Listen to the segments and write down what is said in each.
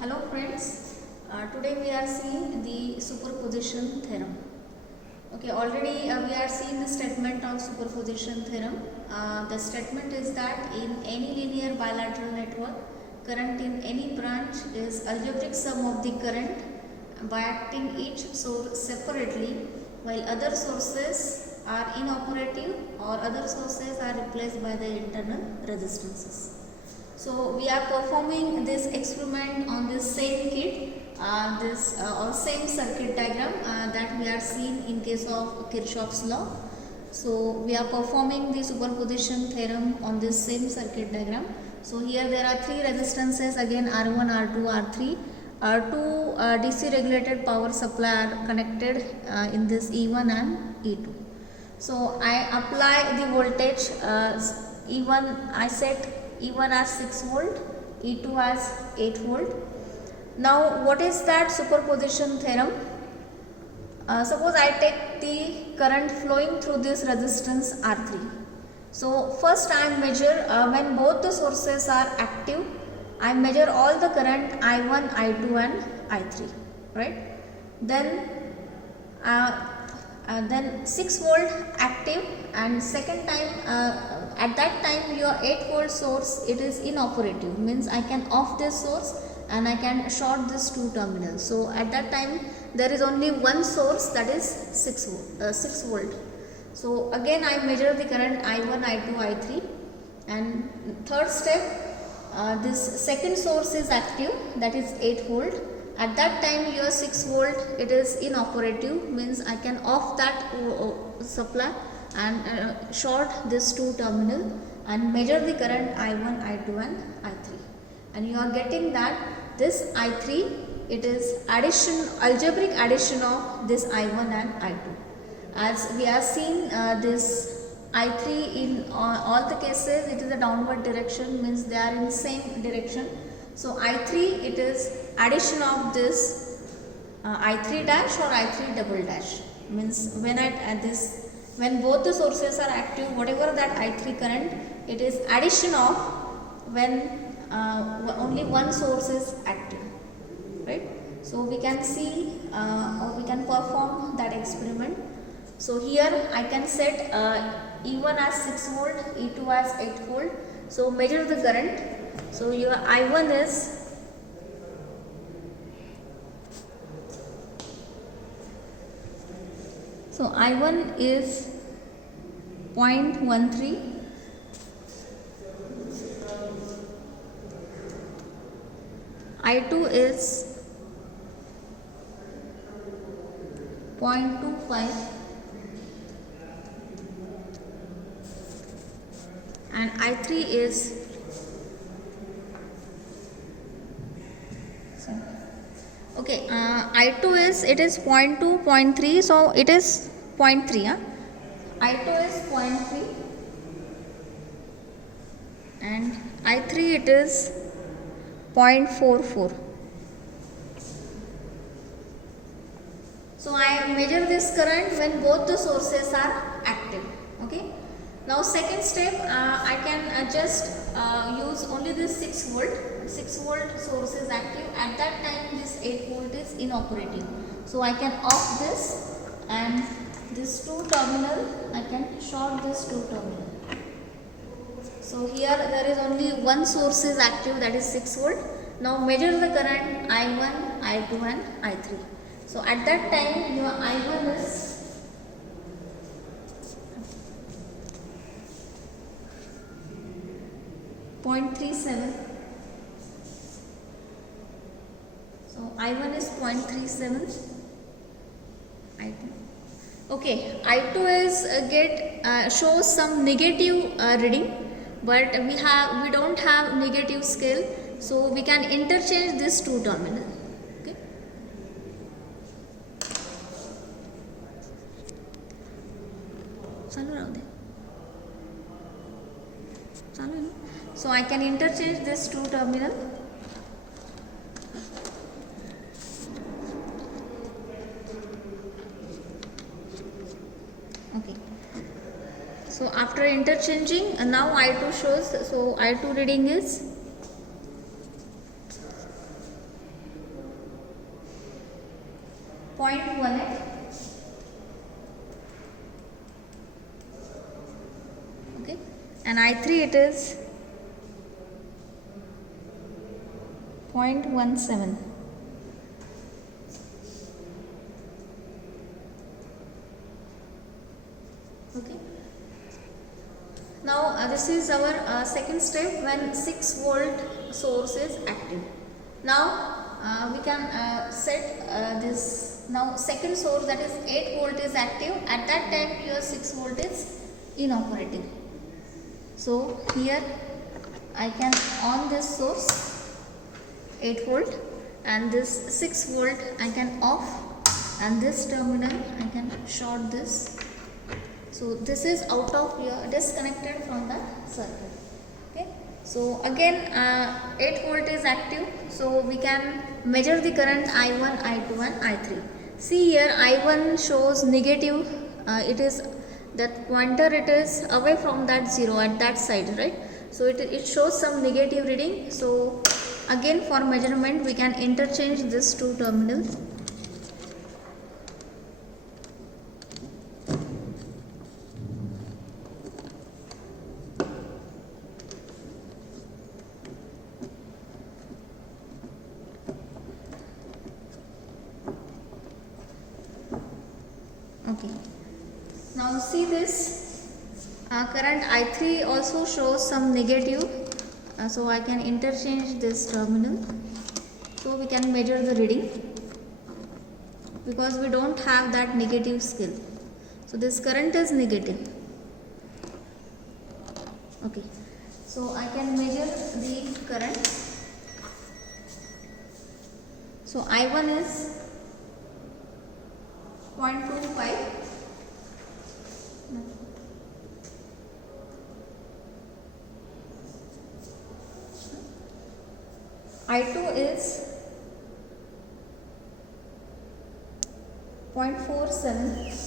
Hello friends, today we are seeing the superposition theorem. Okay, already we are seeing the statement of superposition theorem. The statement is that in any linear bilateral network, current in any branch is algebraic sum of the current by acting each source separately, while other sources are inoperative or other sources are replaced by the internal resistances. So we are performing this experiment on this same kit, or same circuit diagram that we are seeing in case of Kirchhoff's law. So we are performing the superposition theorem on this same circuit diagram. So here there are three resistances again, R1, R2, R3. Two DC regulated power supply are connected in this E1 and E2. So I apply the voltage E1, I set E1 as 6 volt, E2 as 8 volt. Now what is that superposition theorem? Suppose I take the current flowing through this resistance R3. So first I measure when both the sources are active, I measure all the current I1, I2 and I3, right? Then 6 volt active, and second time at that time your 8 volt source, it is inoperative, means I can off this source and I can short this two terminals. So at that time there is only one source, that is 6 volt. So again I measure the current I1, I2, I3, and third step, this second source is active, that is 8 volt. At that time your 6 volt, it is inoperative, means I can off that supply and short this two terminal and measure the current I1, I2 and I3, and you are getting that this I3, it is algebraic addition of this I1 and I2. As we are seeing this I3 in all the cases, it is a downward direction, means they are in same direction. So I3, it is addition of this I3 dash or I3 double dash, means when both the sources are active, whatever that I3 current, it is addition of when only one source is active, right? So we can see or we can perform that experiment. So here I can set E1 as 6 volt, E2 as 8 volt. So measure the current. So your I1 is I1 is 0.13, I2 is 0.25, and I3 is okay, I2 is, it is 0.2, 0.3, so it is 0.3. I2 is 0.3 and I3 it is 0.44. So I measure this current when both the sources are active. Okay. Now second step, I can just use only this 6 volt. 6 volt source is active. At that time this 8 volt is inoperative. So I can off this, and this two terminal, I can short this two terminal. So here there is only one source is active, that is 6 volt. Now measure the current I1, I2 and I3. So at that time your I1 is 0.37. So I1 is 0.37. I2. Okay, I2 is shows some negative reading, but we don't have negative scale, so we can interchange this two terminal. Okay. So I can interchange this two terminal. Okay. So after interchanging, now I2 shows, so I2 reading is 0.18. Okay, and I3 it is 0.17. Okay. Now this is our second step when 6 volt source is active. Now we can set this. Now second source, that is 8 volt is active. At that time your 6 volt is inoperative. So here I can on this source 8 volt and this 6 volt I can off, and this terminal I can short this. So this is out of your disconnected from the circuit. Okay. So again 8 volt is active, so we can measure the current I1, I2 and I3. See here I1 shows negative, it is that pointer, it is away from that 0 at that side, right? So it shows some negative reading. So again for measurement we can interchange these two terminals. Okay. Now see this current I3 also shows some negative, so I can interchange this terminal, so we can measure the reading because we don't have that negative skill. So this current is negative. Okay, so I can measure the current. So I1 is 0.25. I2 is 0.47.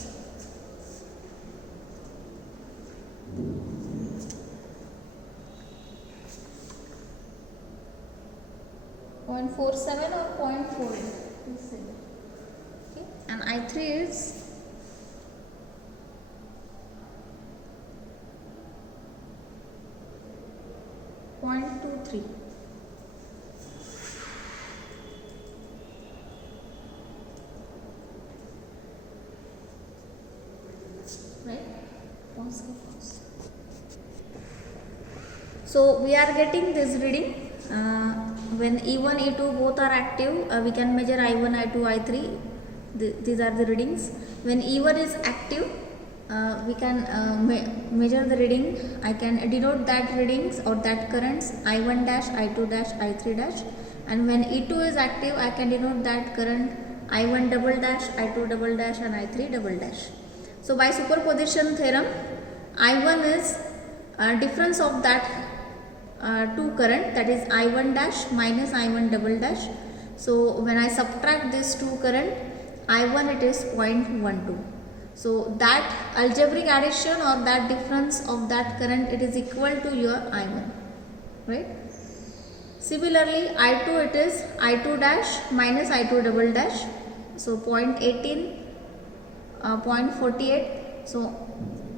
Or 0.48. Okay. And I3 is 0.23. Right? So we are getting this reading when E1, E2 both are active. We can measure I1, I2, I3. These are the readings. When E1 is active, we can measure the reading. I can denote that readings or that currents I1 dash, I2 dash, I3 dash. And when E2 is active, I can denote that current I1 double dash, I2 double dash and I3 double dash. So by superposition theorem, I1 is difference of that two current, that is I1 dash minus I1 double dash. So when I subtract this two current, I1 it is 0.12. So that algebraic addition or that difference of that current, it is equal to your I1, right? Similarly I2 it is I2 dash minus I2 double dash. So 0.18, 0.48. So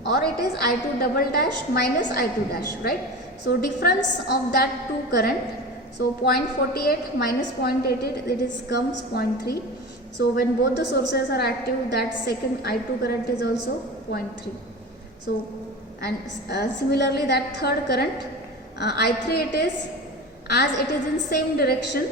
or it is I2 double dash minus I2 dash, right? So difference of that two current, so 0.48 minus 0.88, it is comes 0.3. So when both the sources are active, that second I2 current is also 0.3. So and similarly that third current I3 it is, as it is in same direction,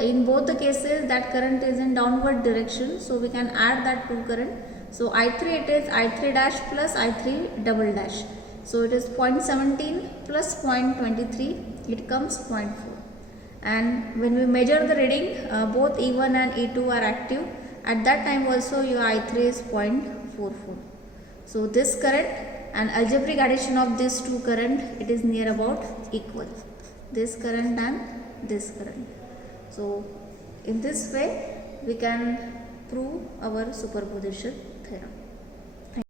in both the cases that current is in downward direction, so we can add that two current. So I3 it is I3 dash plus I3 double dash. So it is 0.17 plus 0.23, it comes 0.4. And when we measure the reading, both E1 and E2 are active. At that time also your I3 is 0.44. So this current and algebraic addition of these two current, it is near about equal. This current and this current. So in this way we can prove our superposition theorem.